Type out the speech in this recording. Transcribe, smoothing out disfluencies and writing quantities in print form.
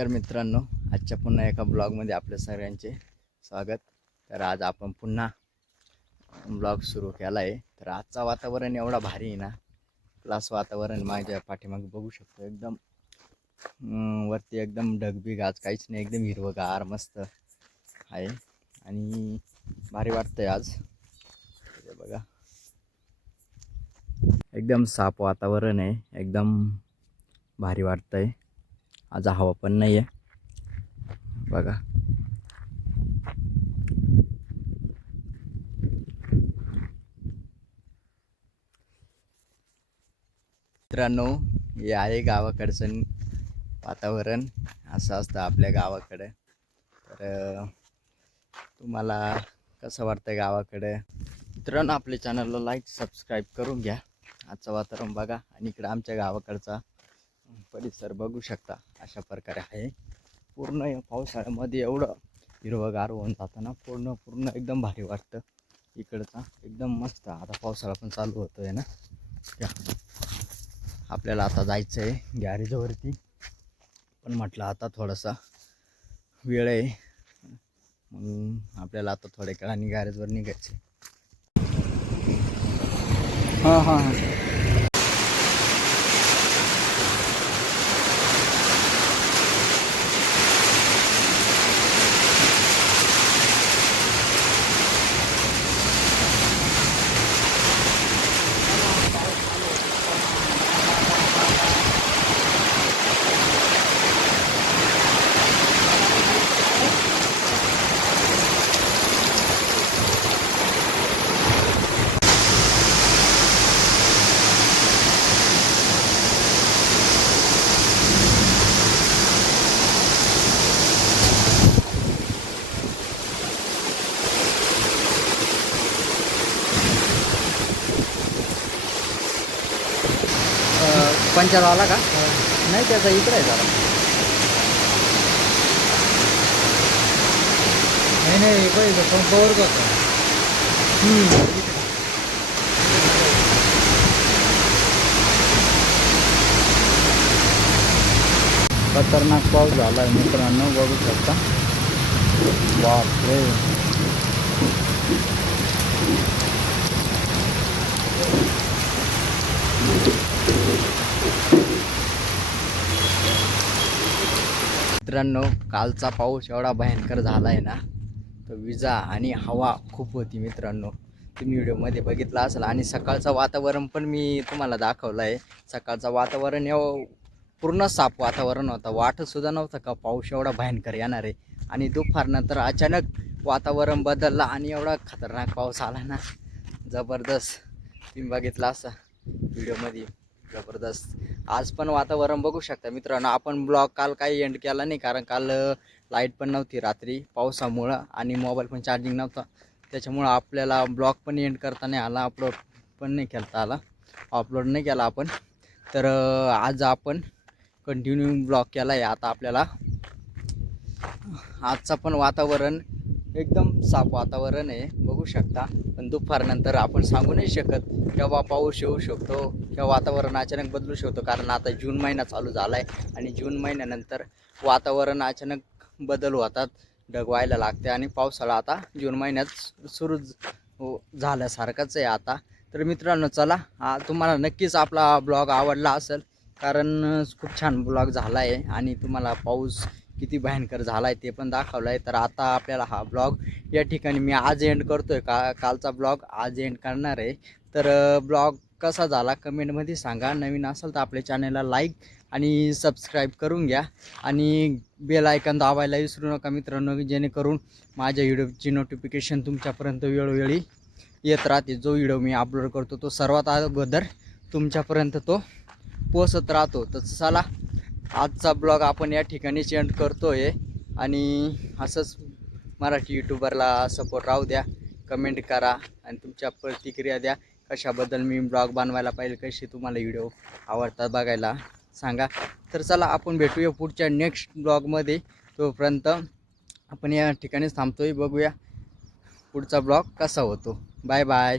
नमस्कार मित्रांनो, आजच्या पुन्हा एका ब्लॉगमध्ये आपल्या सगळ्यांचे स्वागत। तर आज आपण पुन्हा ब्लॉग सुरू केला आहे। तर आजचा वातावरण एवढा भारी आहे ना, क्लास वातावरण माझ्या पाठीमागे बघू शकतो। एकदम वरती एकदम ढगबीग आज काहीच नाही, एकदम हिरवगार मस्त आहे आणि भारी वाटतंय आज। हे बघा एकदम साफ वातावरण आहे, एकदम भारी वाटतंय। आज हवा पण नाही आहे बघा। मित्रांनो, हे आहे गावाकडचं वातावरण, असं असतं आपल्या गावाकडे। तर तुम्हाला कसं वाटतं गावाकडे? मित्रांनो, आपल्या चॅनलला लाईक सबस्क्राईब करून घ्या। आजचं वातावरण बघा आणि इकडे आमच्या गावाकडचा परिसर बघू शकता, अशा प्रकारे आहे। पूर्ण या पावसाळ्यामध्ये एवढं हिरवगार होऊन जातं ना, पूर्ण एकदम भारी वाटतं इकडचा, एकदम मस्त। आता पावसाळा पण चालू होतोय ना, आपल्याला आता जायचं आहे गॅरेजवरती, पण म्हटलं आता थोडासा वेळ आहे म्हणून आपल्याला आता थोड्या वेळाने गॅरेजवर निघायचं आहे। हां पंचर आला का? नाही, त्याचा इकडे आहे जरा। नाही पहिलं पंपावर होता। खतरनाक पाऊस झाला आहे मित्रांनो, बघू शकता। बापरे, मित्रांनो, कालचा पाऊस एवढा भयंकर झाला आहे ना, तर विजा आणि हवा खूप होती मित्रांनो, तुम्ही व्हिडिओमध्ये बघितलं असेल। आणि सकाळचं वातावरण पण मी तुम्हाला दाखवलं आहे। सकाळचं वातावरण पूर्ण साफ वातावरण होतं, वाटतसुद्धा नव्हतं का पाऊस एवढा भयंकर येणार आहे। आणि दुपारनंतर अचानक वातावरण बदललं आणि एवढा खतरनाक पाऊस आला ना, जबरदस्त। तुम्ही बघितलं असं व्हिडिओमध्ये, जबरदस्त। आज पण वातावरण बघू शकता मित्रांनो। आपण ब्लॉग काल काही एंड केला नाही, कारण काल लाईट पण नव्हती रात्री पावसामुळं, आणि मोबाईल पण चार्जिंग नव्हता, त्याच्यामुळं आपल्याला ब्लॉग पण एंड करता नाही आला, अपलोड पण नाही करता आला, अपलोड नाही केला आपण। तर आज आपण कंटिन्यू ब्लॉग केला आहे। आता आपल्याला आजचा पण वातावरण एकदम साफ वातावरण आहे, बघू शकता। पण दुपारनंतर आपण सांगू नाही शकत केव्हा पाऊस येऊ शकतो, केव्हा वातावरण अचानक बदलू शकतो, कारण आता जून महिना चालू झाला आहे आणि जून महिन्यानंतर वातावरण अचानक बदल होतात, ढग व्हायला लागते आणि पावसाळा आता जून महिन्यात सुरू झाल्यासारखंच आहे आता। तर मित्रांनो, चला, तुम्हाला नक्कीच आपला ब्लॉग आवडला असेल, कारण खूप छान ब्लॉग झाला आहे आणि तुम्हाला पाऊस किती भयंकर झाला आहे ते पण दाखवलं आहे। तर आता आपल्याला हा ब्लॉग या ठिकाणी मी आज एंड करतोय, कालचा ब्लॉग आज एंड करणार आहे। तर ब्लॉग कसा झाला कमेंटमध्ये सांगा। नवीन असेल तर आपल्या चॅनलला लाईक आणि सबस्क्राईब करून घ्या, आणि बेल आयकॉन दाबायला विसरू नका मित्रांनो, जेणेकरून माझ्या व्हिडिओची नोटिफिकेशन तुमच्यापर्यंत वेळोवेळी येत राहते। जो व्हिडिओ मी अपलोड करतो तो सर्वात अगोदर तुमच्यापर्यंत तो पोचत राहतो। तर चला, आजचा ब्लॉग आपण या ठिकाणी एंड करतोय, आणि असंच मराठी यूट्यूबरला सपोर्ट राहू द्या, कमेंट करा आणि तुमच्या प्रतिक्रिया द्या, कशाबद्दल मी ब्लॉग बनवायला पाहिजे, कसे तुम्हाला व्हिडिओ आवडतात बघायला सांगा। तर चला, आपण भेटूया पुढच्या नेक्स्ट ब्लॉगमध्ये। तोपर्यंत आपण या ठिकाणीच थांबतोय, बघूया पुढचा ब्लॉग कसा होतो। Bye bye.